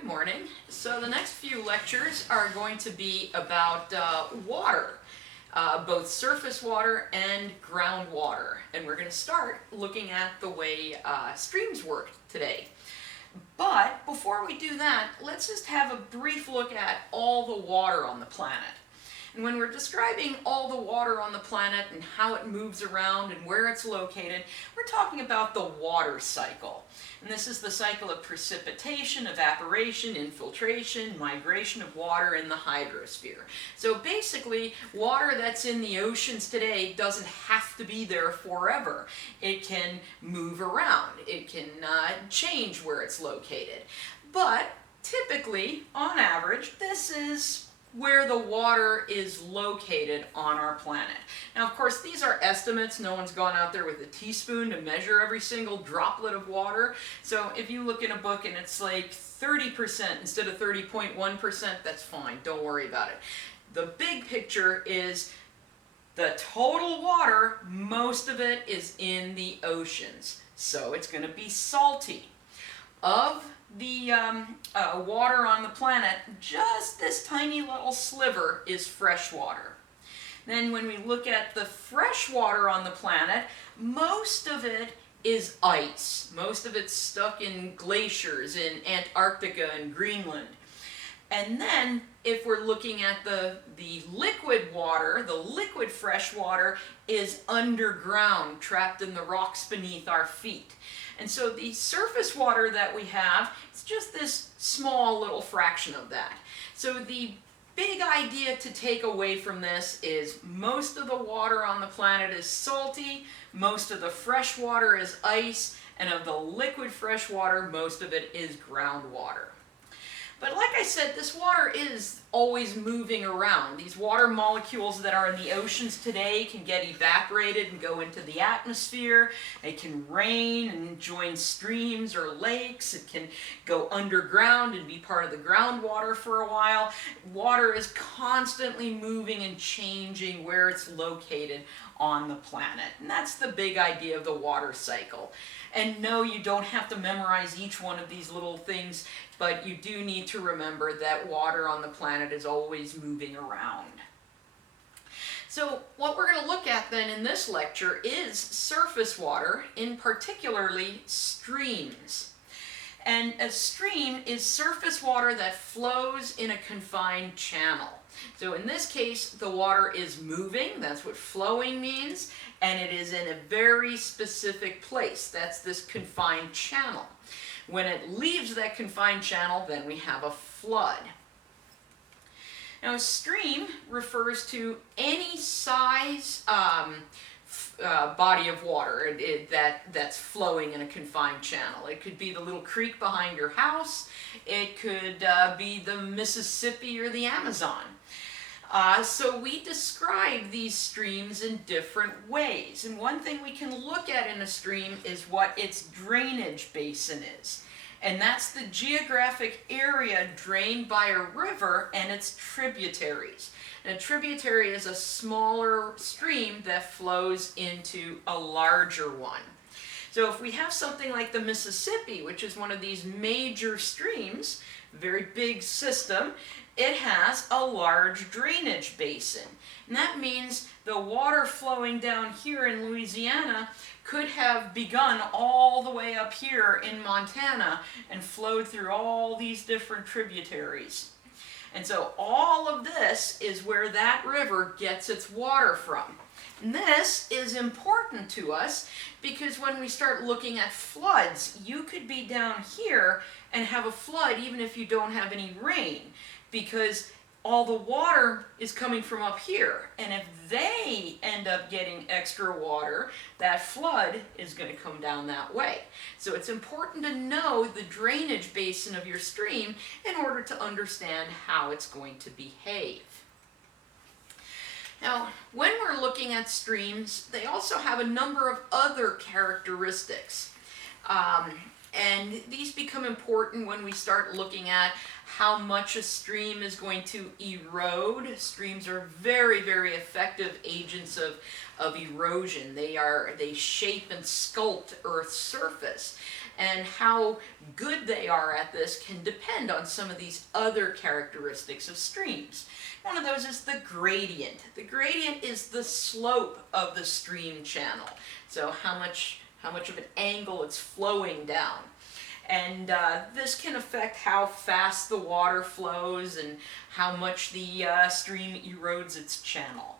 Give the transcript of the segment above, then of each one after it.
Good morning. So the next few lectures are going to be about water, both surface water and groundwater. And we're going to start looking at the way streams work today. But before we do that, let's just have a brief look at all the water on the planet. And when we're describing all the water on the planet and how it moves around and where it's located, we're talking about the water cycle. And this is the cycle of precipitation, evaporation, infiltration, migration of water in the hydrosphere. So basically, water that's in the oceans today doesn't have to be there forever. It can move around. It can change where it's located. But typically, on average, this is where the water is located on our planet. Now, of course, these are estimates. No one's gone out there with a teaspoon to measure every single droplet of water. So if you look in a book and it's like 30% instead of 30.1%, that's fine. Don't worry about it. The big picture is the total water, most of it is in the oceans. So it's going to be salty. Of the water on the planet, just this tiny little sliver is fresh water. Then when we look at the fresh water on the planet, most of it is ice. Most of it's stuck in glaciers in Antarctica and Greenland. And then if we're looking at the liquid water, the liquid fresh water is underground, trapped in the rocks beneath our feet. And so the surface water that we have, it's just this small little fraction of that. So the big idea to take away from this is most of the water on the planet is salty, most of the fresh water is ice, and of the liquid fresh water, most of it is groundwater. But like I said, this water is always moving around. These water molecules that are in the oceans today can get evaporated and go into the atmosphere. It can rain and join streams or lakes. It can go underground and be part of the groundwater for a while. Water is constantly moving and changing where it's located on the planet. And that's the big idea of the water cycle. And no, you don't have to memorize each one of these little things, but you do need to remember that water on the planet is always moving around. So what we're going to look at then in this lecture is surface water, in particularly streams. And a stream is surface water that flows in a confined channel. So in this case, the water is moving, that's what flowing means, and it is in a very specific place. That's this confined channel. When it leaves that confined channel, then we have a flood. Now, a stream refers to any size body of water that's flowing in a confined channel. It could be the little creek behind your house. It could be the Mississippi or the Amazon. So we describe these streams in different ways. And one thing we can look at in a stream is what its drainage basin is. And that's the geographic area drained by a river and its tributaries. And a tributary is a smaller stream that flows into a larger one. So if we have something like the Mississippi, which is one of these major streams, very big system, it has a large drainage basin. And that means the water flowing down here in Louisiana could have begun all the way up here in Montana and flowed through all these different tributaries. And so all of this is where that river gets its water from. And this is important to us because when we start looking at floods, you could be down here and have a flood even if you don't have any rain, because all the water is coming from up here. And if they end up getting extra water, that flood is going to come down that way. So it's important to know the drainage basin of your stream in order to understand how it's going to behave. Now, when we're looking at streams, they also have a number of other characteristics. And these become important when we start looking at how much a stream is going to erode. Streams are very, very effective agents of erosion. They shape and sculpt Earth's surface. And how good they are at this can depend on some of these other characteristics of streams. One of those is the gradient. The gradient is the slope of the stream channel. So how much of an angle it's flowing down. And this can affect how fast the water flows and how much the stream erodes its channel.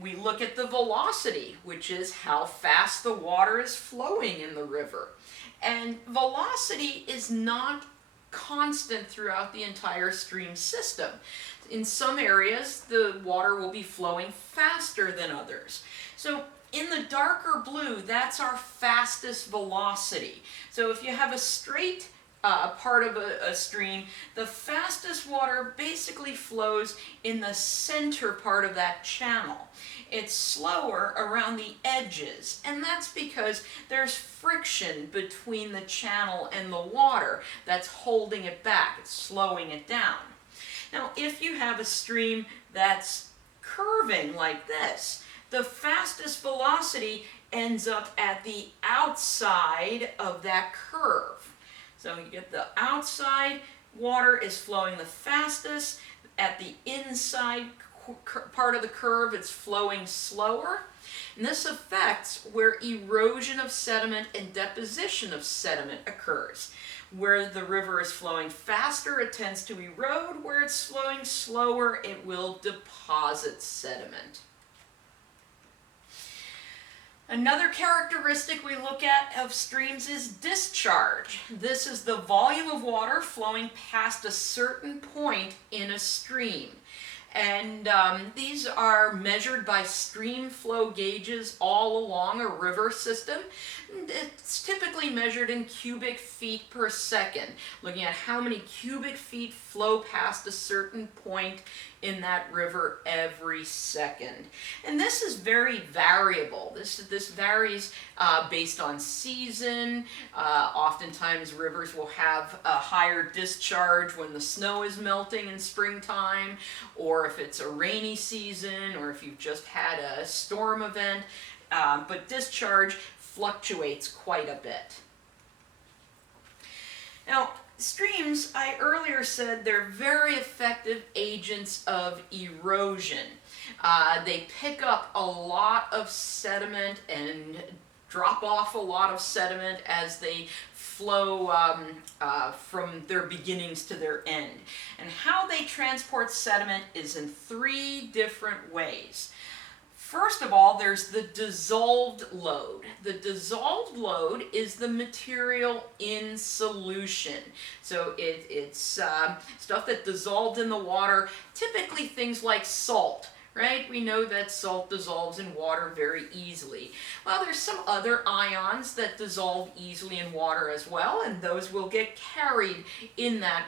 We look at the velocity, which is how fast the water is flowing in the river. And velocity is not constant throughout the entire stream system. In some areas, the water will be flowing faster than others. So in the darker blue, that's our fastest velocity. So if you have a straight part of a stream, the fastest water basically flows in the center part of that channel. It's slower around the edges, and that's because there's friction between the channel and the water that's holding it back, it's slowing it down. Now, if you have a stream that's curving like this, the fastest velocity ends up at the outside of that curve. So you get the outside water is flowing the fastest. At the inside part of the curve, it's flowing slower. And this affects where erosion of sediment and deposition of sediment occurs. Where the river is flowing faster, it tends to erode. Where it's flowing slower, it will deposit sediment. Another characteristic we look at of streams is discharge. This is the volume of water flowing past a certain point in a stream. And these are measured by stream flow gauges all along a river system. It's typically measured in cubic feet per second, looking at how many cubic feet flow past a certain point in that river every second. And this is very variable. This varies based on season. Oftentimes rivers will have a higher discharge when the snow is melting in springtime, or if it's a rainy season, or if you've just had a storm event. But discharge fluctuates quite a bit. Now, streams, I earlier said they're very effective agents of erosion. They pick up a lot of sediment and drop off a lot of sediment as they flow from their beginnings to their end. And how they transport sediment is in 3 different ways. First of all, there's the dissolved load. The dissolved load is the material in solution. So it's stuff that dissolved in the water, typically things like salt, right? We know that salt dissolves in water very easily. Well, there's some other ions that dissolve easily in water as well, and those will get carried in that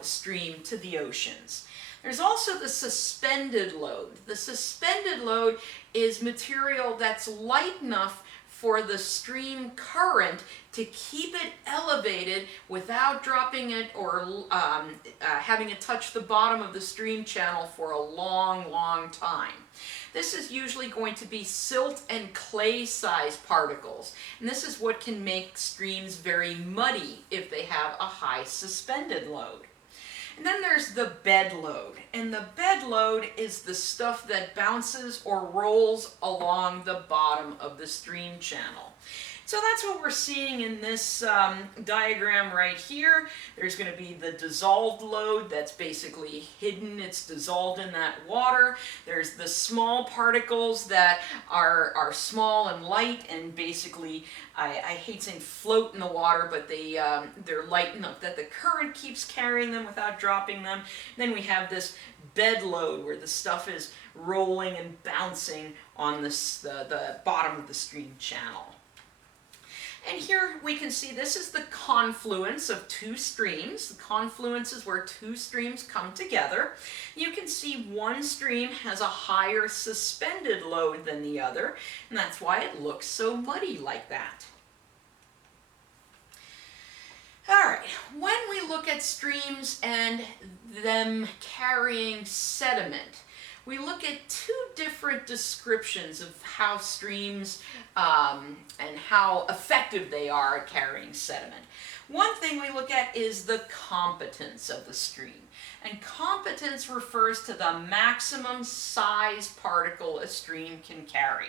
stream to the oceans. There's also the suspended load. The suspended load is material that's light enough for the stream current to keep it elevated without dropping it or having it touch the bottom of the stream channel for a long, long time. This is usually going to be silt and clay-sized particles, and this is what can make streams very muddy if they have a high suspended load. And then there's the bed load, and the bed load is the stuff that bounces or rolls along the bottom of the stream channel. So that's what we're seeing in this diagram right here. There's going to be the dissolved load that's basically hidden, it's dissolved in that water. There's the small particles that are small and light and basically, I hate saying float in the water, but they're light enough that the current keeps carrying them without dropping them. And then we have this bed load where the stuff is rolling and bouncing on the bottom of the stream channel. And here we can see this is the confluence of 2 streams. The confluence is where 2 streams come together. You can see one stream has a higher suspended load than the other, and that's why it looks so muddy like that. Alright, when we look at streams and them carrying sediment, we look at two different descriptions of how streams and how effective they are at carrying sediment. One thing we look at is the competence of the stream. And competence refers to the maximum size particle a stream can carry.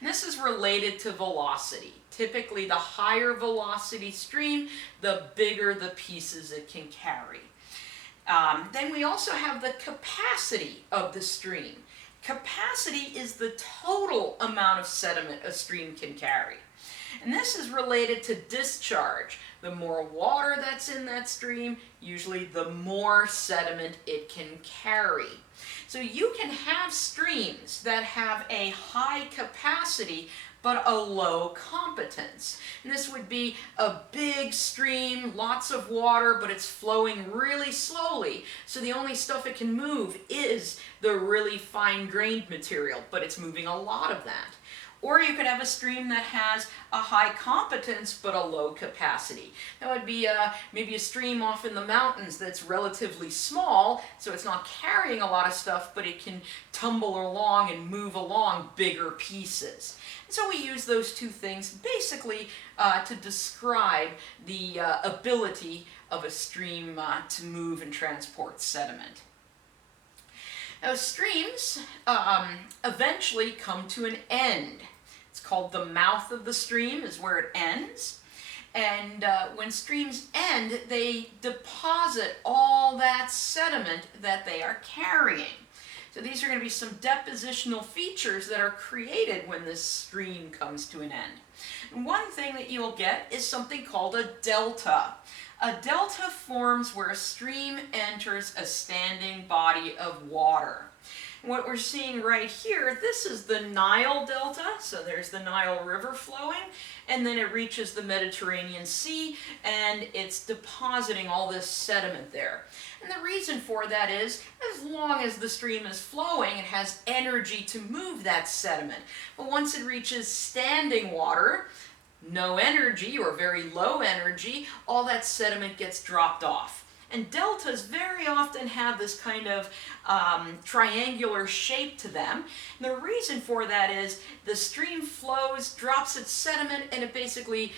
And this is related to velocity. Typically, the higher velocity stream, the bigger the pieces it can carry. Then we also have the capacity of the stream. Capacity is the total amount of sediment a stream can carry. And this is related to discharge. The more water that's in that stream, usually the more sediment it can carry. So you can have streams that have a high capacity but a low competence. And this would be a big stream, lots of water, but it's flowing really slowly. So the only stuff it can move is the really fine-grained material, but it's moving a lot of that. Or you could have a stream that has a high competence but a low capacity. That would be maybe a stream off in the mountains that's relatively small, so it's not carrying a lot of stuff, but it can tumble along and move along bigger pieces. And so we use those two things basically to describe the ability of a stream to move and transport sediment. Now, streams eventually come to an end. It's called the mouth of the stream is where it ends. And when streams end, they deposit all that sediment that they are carrying. So these are going to be some depositional features that are created when this stream comes to an end. And one thing that you'll get is something called a delta. A delta forms where a stream enters a standing body of water. What we're seeing right here, this is the Nile Delta, so there's the Nile River flowing, and then it reaches the Mediterranean Sea, and it's depositing all this sediment there. And the reason for that is, as long as the stream is flowing, it has energy to move that sediment. But once it reaches standing water, no energy or very low energy, all that sediment gets dropped off. And deltas very often have this kind of triangular shape to them. And the reason for that is the stream flows, drops its sediment, and it basically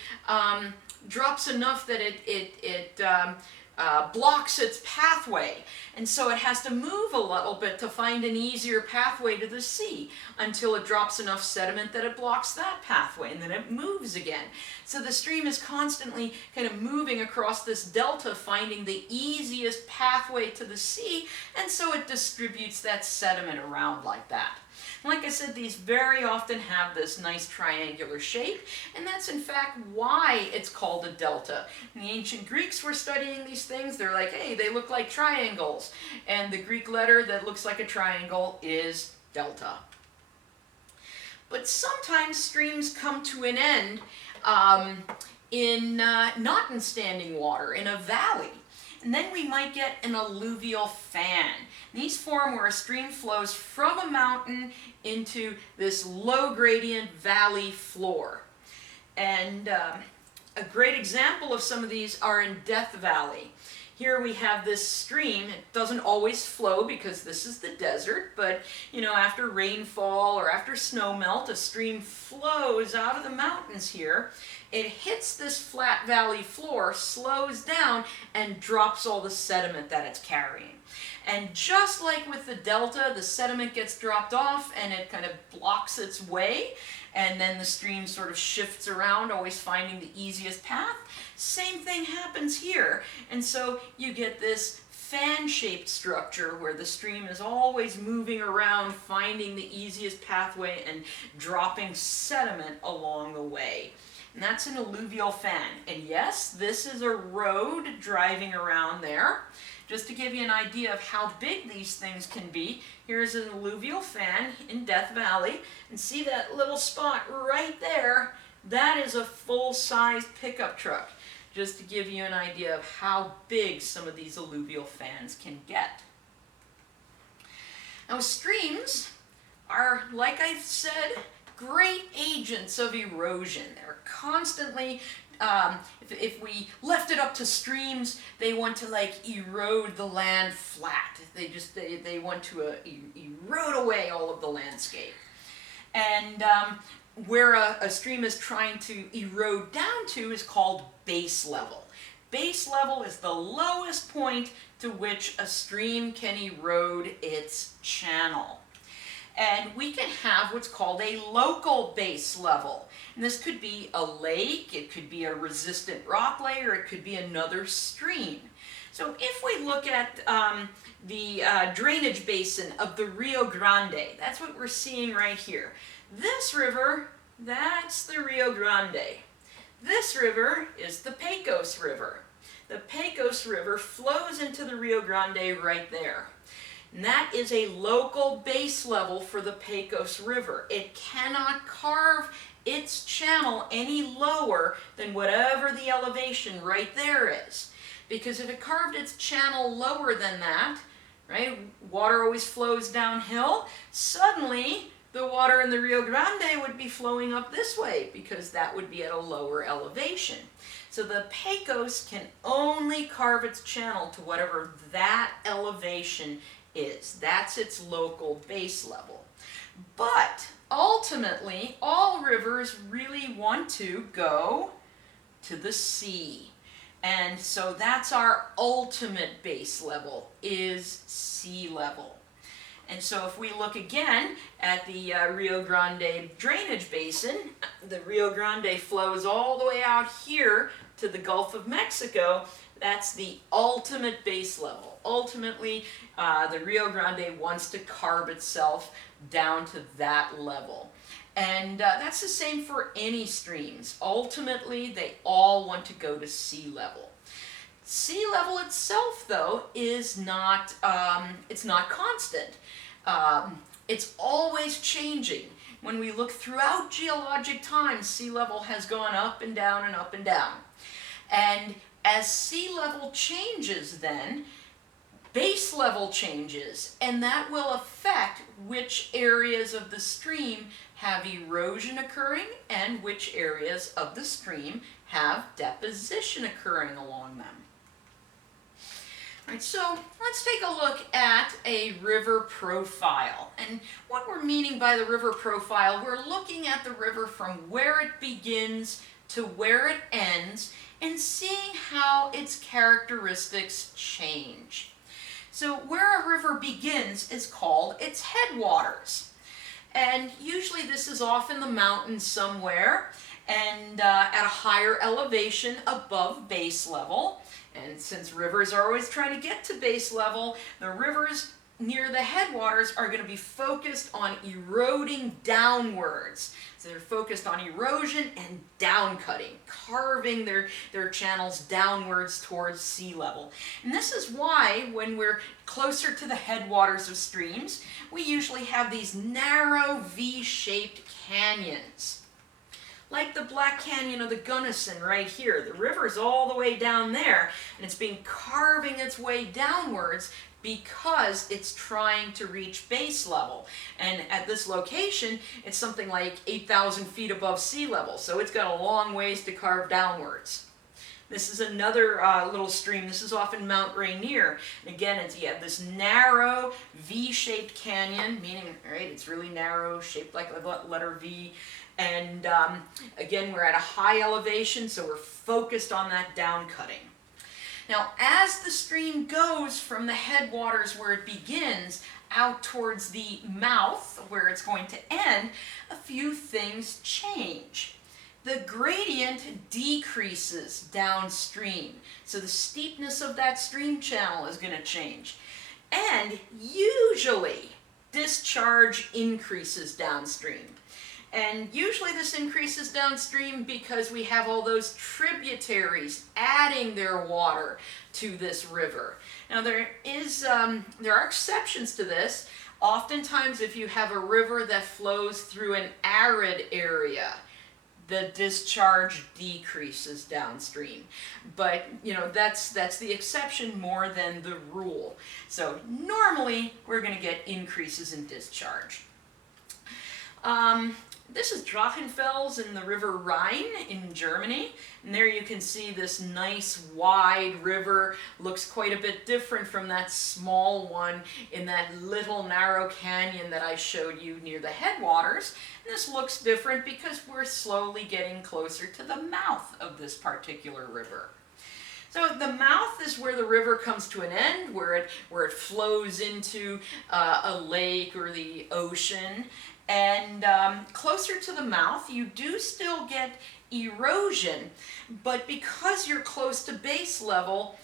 drops enough that it blocks its pathway. And so it has to move a little bit to find an easier pathway to the sea until it drops enough sediment that it blocks that pathway, and then it moves again. So the stream is constantly kind of moving across this delta, finding the easiest pathway to the sea, and so it distributes that sediment around like that. Like I said, these very often have this nice triangular shape, and that's in fact why it's called a delta. When the ancient Greeks were studying these things, they're like, hey, they look like triangles. And the Greek letter that looks like a triangle is delta. But sometimes streams come to an end not in standing water, in a valley. And then we might get an alluvial fan. These form where a stream flows from a mountain into this low gradient valley floor. And a great example of some of these are in Death Valley. Here we have this stream. It doesn't always flow because this is the desert, but you know, after rainfall or after snow melt, a stream flows out of the mountains here. It hits this flat valley floor, slows down, and drops all the sediment that it's carrying. And just like with the delta, the sediment gets dropped off and it kind of blocks its way, and then the stream sort of shifts around, always finding the easiest path. Same thing happens here. And so you get this fan-shaped structure where the stream is always moving around, finding the easiest pathway and dropping sediment along the way. And that's an alluvial fan. And yes, this is a road driving around there. Just to give you an idea of how big these things can be, here's an alluvial fan in Death Valley. And see that little spot right there? That is a full-sized pickup truck. Just to give you an idea of how big some of these alluvial fans can get. Now, streams are, like I've said, great agents of erosion. They're constantly if we left it up to streams, they want to like erode the land flat. They want to erode away all of the landscape. And where a stream is trying to erode down to is called base level. Base level is the lowest point to which a stream can erode its channel. And we can have what's called a local base level. And this could be a lake, it could be a resistant rock layer, it could be another stream. So if we look at the drainage basin of the Rio Grande, that's what we're seeing right here. This river, that's the Rio Grande. This river is the Pecos River. The Pecos River flows into the Rio Grande right there. And that is a local base level for the Pecos River. It cannot carve its channel any lower than whatever the elevation right there is. Because if it carved its channel lower than that, right, water always flows downhill, suddenly the water in the Rio Grande would be flowing up this way because that would be at a lower elevation. So the Pecos can only carve its channel to whatever that elevation is. That's its local base level. But ultimately, all rivers really want to go to the sea. And so that's our ultimate base level, is sea level. And so if we look again at the Rio Grande drainage basin, the Rio Grande flows all the way out here to the Gulf of Mexico. That's the ultimate base level. Ultimately, the Rio Grande wants to carve itself down to that level. And that's the same for any streams. Ultimately, they all want to go to sea level. Sea level itself, though, is not, it's not constant. It's always changing. When we look throughout geologic time, sea level has gone up and down and up and down. And as sea level changes then, base level changes, and that will affect which areas of the stream have erosion occurring and which areas of the stream have deposition occurring along them. All right, so let's take a look at a river profile. And what we're meaning by the river profile, we're looking at the river from where it begins to where it ends and seeing how its characteristics change. So where a river begins is called its headwaters. And usually this is off in the mountains somewhere and at a higher elevation above base level. And since rivers are always trying to get to base level, the rivers near the headwaters are going to be focused on eroding downwards. So they're focused on erosion and downcutting, carving their channels downwards towards sea level. And this is why when we're closer to the headwaters of streams, we usually have these narrow V-shaped canyons. Like the Black Canyon of the Gunnison right here. The river's all the way down there, and it's been carving its way downwards because it's trying to reach base level. And at this location, it's something like 8,000 feet above sea level, so it's got a long ways to carve downwards. This is another little stream. This is off in Mount Rainier. And again, you have this narrow V-shaped canyon, meaning, right, it's really narrow, shaped like a letter V. And again, we're at a high elevation, so we're focused on that downcutting. Now, as the stream goes from the headwaters where it begins out towards the mouth where it's going to end, a few things change. The gradient decreases downstream, so the steepness of that stream channel is going to change. And usually, discharge increases downstream. And usually this increases downstream because we have all those tributaries adding their water to this river. Now there are exceptions to this. Oftentimes if you have a river that flows through an arid area, the discharge decreases downstream. But that's the exception more than the rule. So normally we're going to get increases in discharge. This is Drachenfels in the River Rhine in Germany. And there you can see this nice wide river. Looks quite a bit different from that small one in that little narrow canyon that I showed you near the headwaters. And this looks different because we're slowly getting closer to the mouth of this particular river. So the mouth is where the river comes to an end, where it flows into a lake or the ocean. And closer to the mouth, you do still get erosion, but because you're close to base level,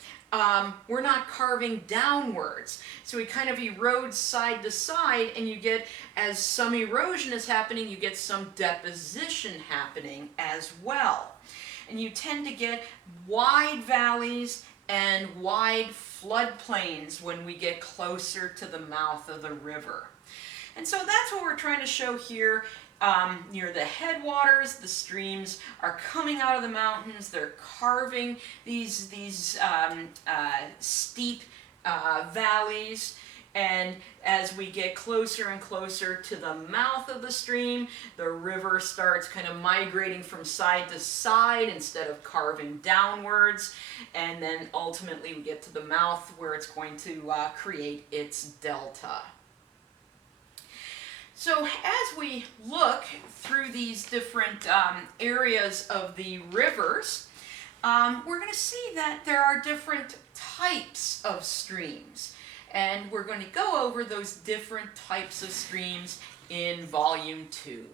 we're not carving downwards. So we kind of erode side to side, and you get, as some erosion is happening, you get some deposition happening as well. And you tend to get wide valleys and wide floodplains when we get closer to the mouth of the river. And so that's what we're trying to show here. Near the headwaters, the streams are coming out of the mountains. They're carving these steep valleys. And as we get closer and closer to the mouth of the stream, the river starts kind of migrating from side to side instead of carving downwards. And then ultimately we get to the mouth where it's going to create its delta. So as we look through these different areas of the rivers, we're going to see that there are different types of streams. And we're going to go over those different types of streams in Volume 2.